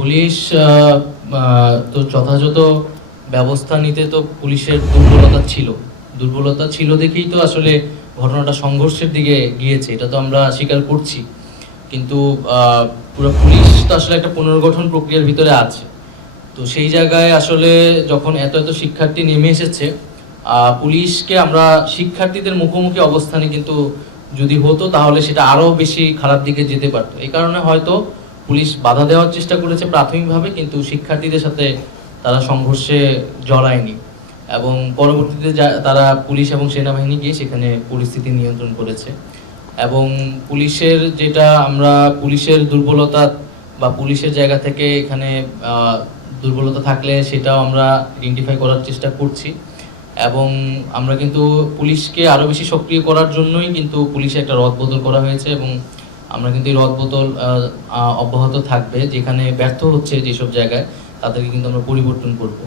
Police তো যথাযথ ব্যবস্থা নিতে তো পুলিশের দুর্বলতা ছিল দেখেই তো আসলে ঘটনাটা সংঘর্ষের দিকে গিয়েছে, এটা তো আমরা স্বীকার করছি। কিন্তু পুরো পুলিশ তো আসলে একটা পুনর্গঠন প্রক্রিয়ার ভিতরে আছে। তো সেই জায়গায় আসলে যখন এত এত শিক্ষার্থী নেমে এসেছে, পুলিশকে আমরা শিক্ষার্থীদের মুখোমুখি অবস্থানে কিন্তু যদি হতো তাহলে সেটা আরও বেশি খারাপ দিকে যেতে পারতো। এই কারণে হয়তো পুলিশ বাধা দেওয়ার চেষ্টা করেছে প্রাথমিকভাবে, কিন্তু শিক্ষার্থীদের সাথে তারা সংঘর্ষে জড়ায়নি এবং পরবর্তীতে তারা পুলিশ এবং সেনাবাহিনী গিয়ে সেখানে পরিস্থিতি নিয়ন্ত্রণ করেছে। এবং আমরা পুলিশের দুর্বলতা বা পুলিশের জায়গা থেকে এখানে দুর্বলতা থাকলে সেটাও আমরা আইডেন্টিফাই করার চেষ্টা করছি এবং আমরা কিন্তু পুলিশকে আরও বেশি সক্রিয় করার জন্যই কিন্তু পুলিশে একটা রদবদল করা হয়েছে এবং আমরা কিন্তু এই রদবদল অব্যাহত থাকবে। যেখানে ব্যর্থ হচ্ছে যেসব জায়গায়, তাদেরকে কিন্তু আমরা পরিবর্তন করব।